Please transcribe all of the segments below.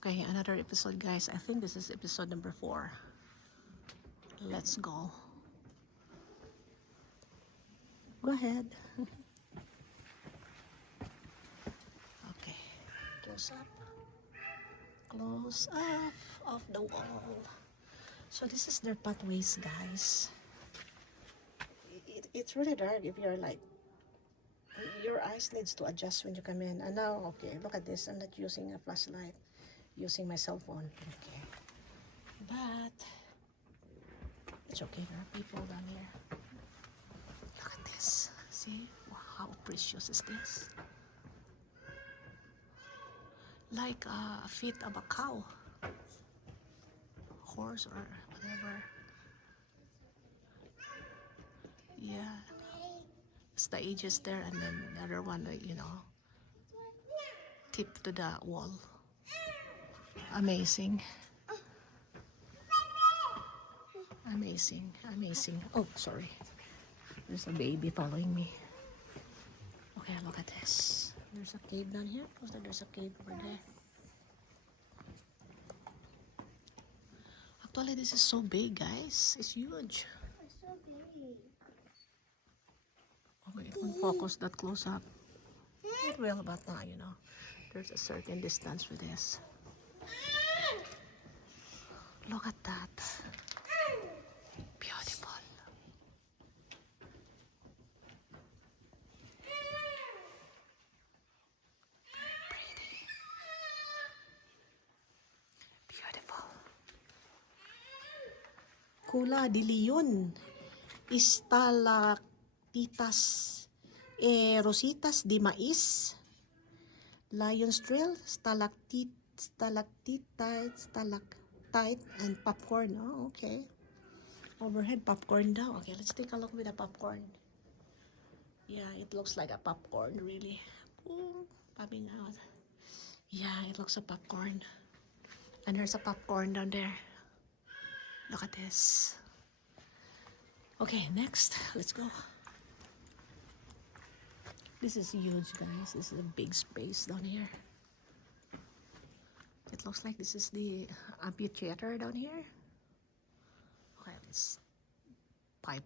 Okay, another episode, guys. I think this is episode number 4. Let's go. Go ahead. Okay, close up. Close up of the wall. So this is their pathways, guys. It's really dark if you're like, your eyes needs to adjust when you come in. And now, okay, look at this. I'm not using a flashlight, using my cell phone. Okay, but it's okay. There are people down here. Look at this. See, wow, how precious is this? Like a feet of a cow, horse, or whatever. Yeah, it's the ages there, and then the other one, tip to the wall. Amazing. Amazing, amazing. Oh, sorry. There's a baby following me. Okay, look at this. There's a cave down here. There's a cave over there. Actually, this is so big, guys. It's huge. It's so big. Okay, if we focus that close up, it will, but now, there's a certain distance with this. Look at that. Beautiful. Pretty. Beautiful. Cula de Leon. Stalactitas. Rositas de maíz. Lion's Trail. Stalactite, and popcorn. Oh, okay. Overhead popcorn daw. Okay, let's take a look with the popcorn. Yeah, it looks like a popcorn, really. Ooh, popping out. Yeah, it looks like popcorn. And there's a popcorn down there. Look at this. Okay, next. Let's go. This is huge, guys. This is a big space down here. It looks like this is the amphitheater down here. Okay, it's 5%.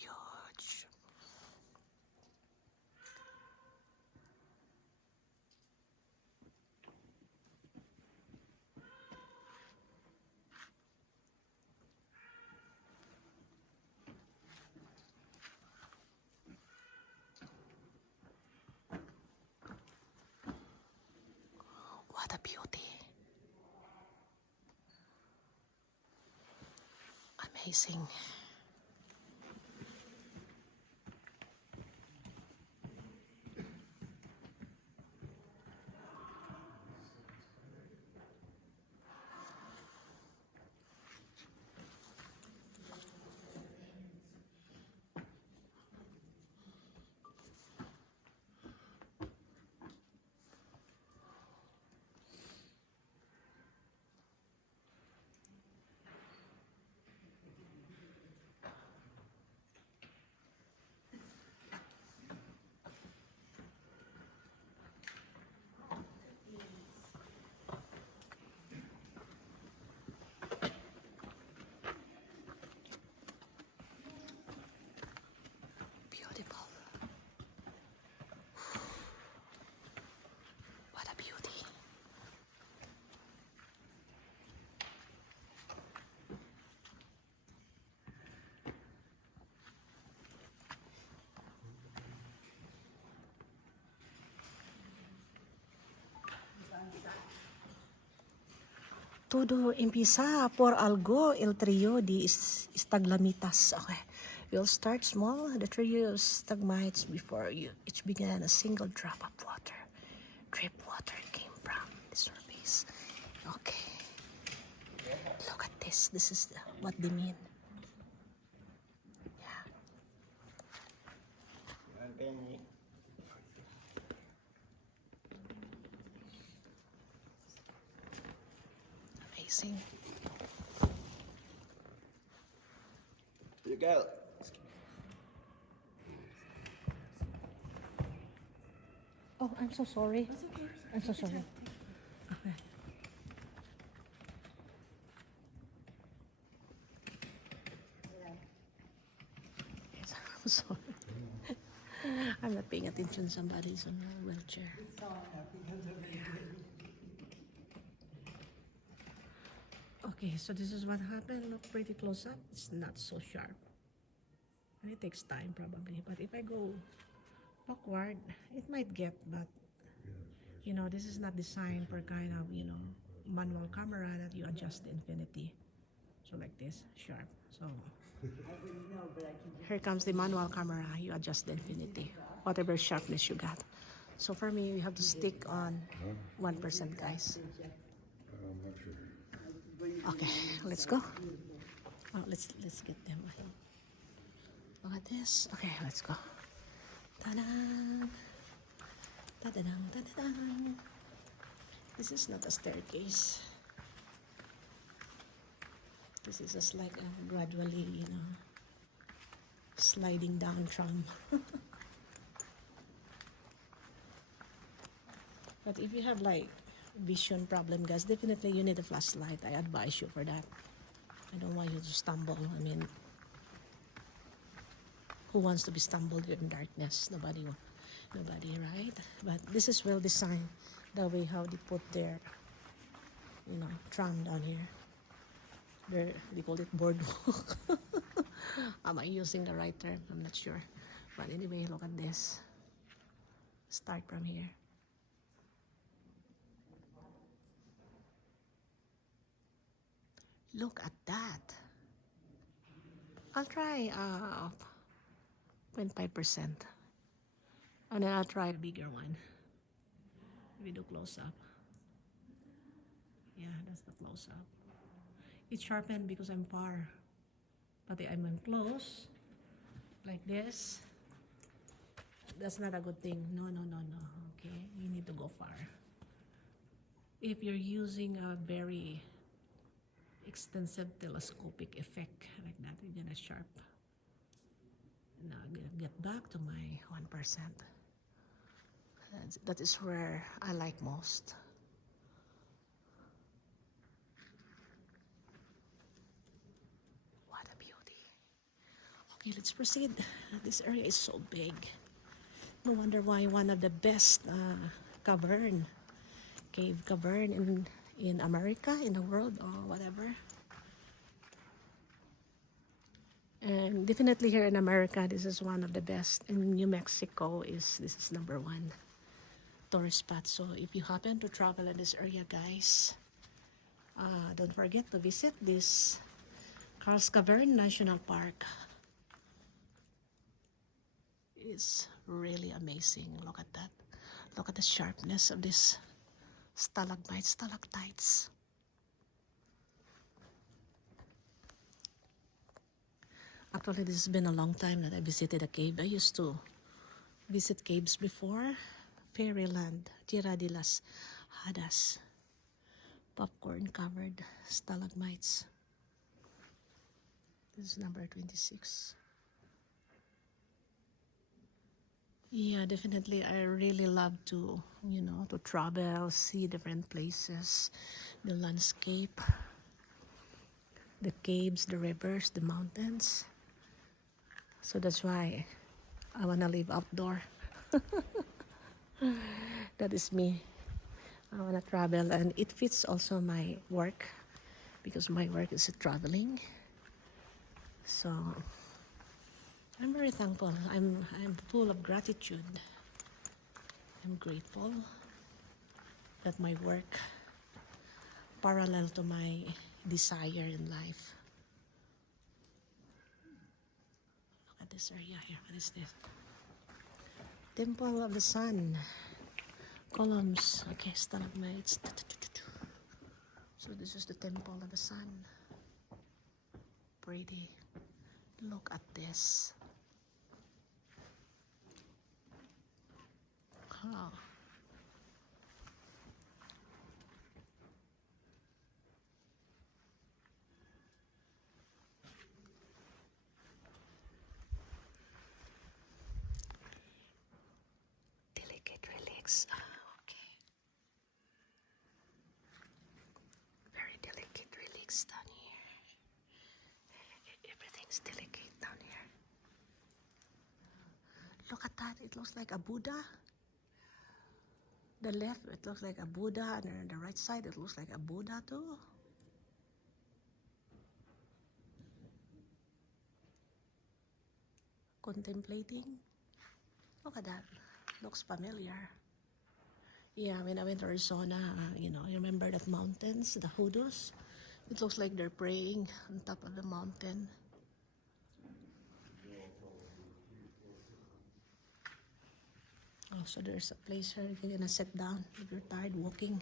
Huge. What a beauty. Amazing. Beautiful. What a beauty. Todo empieza por algo el trio de staglamitas. Okay. We'll start small. The trio of stalagmites before each began a single drop of water. Drip water came from the surface. Okay. Look at this. This is what they mean. Yeah. Amazing. You go. Oh, I'm so sorry. I'm so sorry. Okay. Yes, I'm sorry. I'm not paying attention. Somebody's on a wheelchair. Okay, so this is what happened. Look pretty close up. It's not so sharp. And it takes time probably. But if I go backward, it might get, but you know, this is not designed for kind of, you know, manual camera that you adjust the infinity. So like this, sharp. So here comes the manual camera. You adjust the infinity, whatever sharpness you got. So for me, you have to stick on 1%, guys. I'm not sure. Okay, let's go. Oh, let's get them. Look at this. Okay, let's go. Ta-da! Ta-da-da! Ta-da-da! This is not a staircase. This is just like a gradually, you know, sliding down tram. But if you have like vision problem, guys, definitely you need a flashlight. I advise you for that. I don't want you to stumble. I mean, who wants to be stumbled in darkness? Nobody, right? But this is well designed. The way how they put their, you know, tram down here. They call it boardwalk. Am I using the right term? I'm not sure. But anyway, look at this. Start from here. Look at that. I'll try 0.5%. And then I'll try a bigger one. We do close up. Yeah, that's the close up. It's sharpened because I'm far. But I'm close, like this. That's not a good thing. No. Okay, you need to go far. If you're using a very extensive telescopic effect like that, you're gonna sharp. Now get back to my 1%. That is where I like most. What a beauty. Okay, let's proceed. This area is so big. No wonder why one of the best cave cavern in America, in the world, or whatever. And definitely here in America, this is one of the best. In New Mexico, this is number one tourist spot. So if you happen to travel in this area, guys, don't forget to visit this Carl's Cavern National Park. It's really amazing. Look at that. Look at the sharpness of this stalagmites, stalactites. Actually, this has been a long time that I visited a cave. I used to visit caves before. Fairyland, Tierra de las Hadas. Popcorn covered stalagmites. This is number 26. Yeah, definitely. I really love to, you know, to travel, see different places, the landscape, the caves, the rivers, the mountains. So that's why I want to live outdoor. That is me. I want to travel, and it fits also my work because my work is traveling. So I'm very thankful. I'm full of gratitude. I'm grateful that my work parallel to my desire in life. Look at this area here. What is this? Temple of the Sun. Columns. Okay, stalagmites. So this is the Temple of the Sun. Pretty. Look at this. Oh. Delicate relics. Okay. Very delicate relics down here. Everything's delicate down here. Look at that. It looks like a Buddha. The left, it looks like a Buddha, and on the right side, it looks like a Buddha too. Contemplating. Look at that. Looks familiar. Yeah, when I went to Arizona, you remember that mountains, the hoodoos? It looks like they're praying on top of the mountain. Oh, so there's a place where you're gonna sit down if you're tired walking.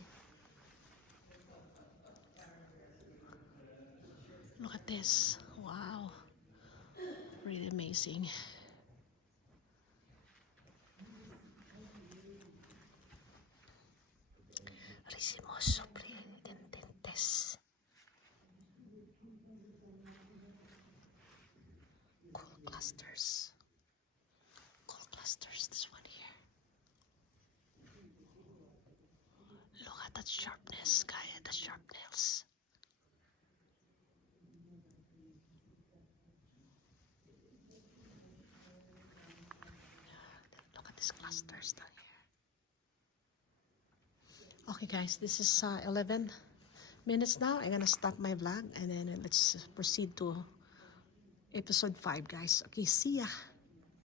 Look at this. Wow. Really amazing. Ricimos sorprendentes. Cool clusters. Cool clusters, this one here. Look at that sharpness, Kaya, the sharp nails. Look at these clusters down here. Okay guys, this is 11 minutes now. I'm gonna stop my vlog and then let's proceed to episode 5 guys. Okay, see ya.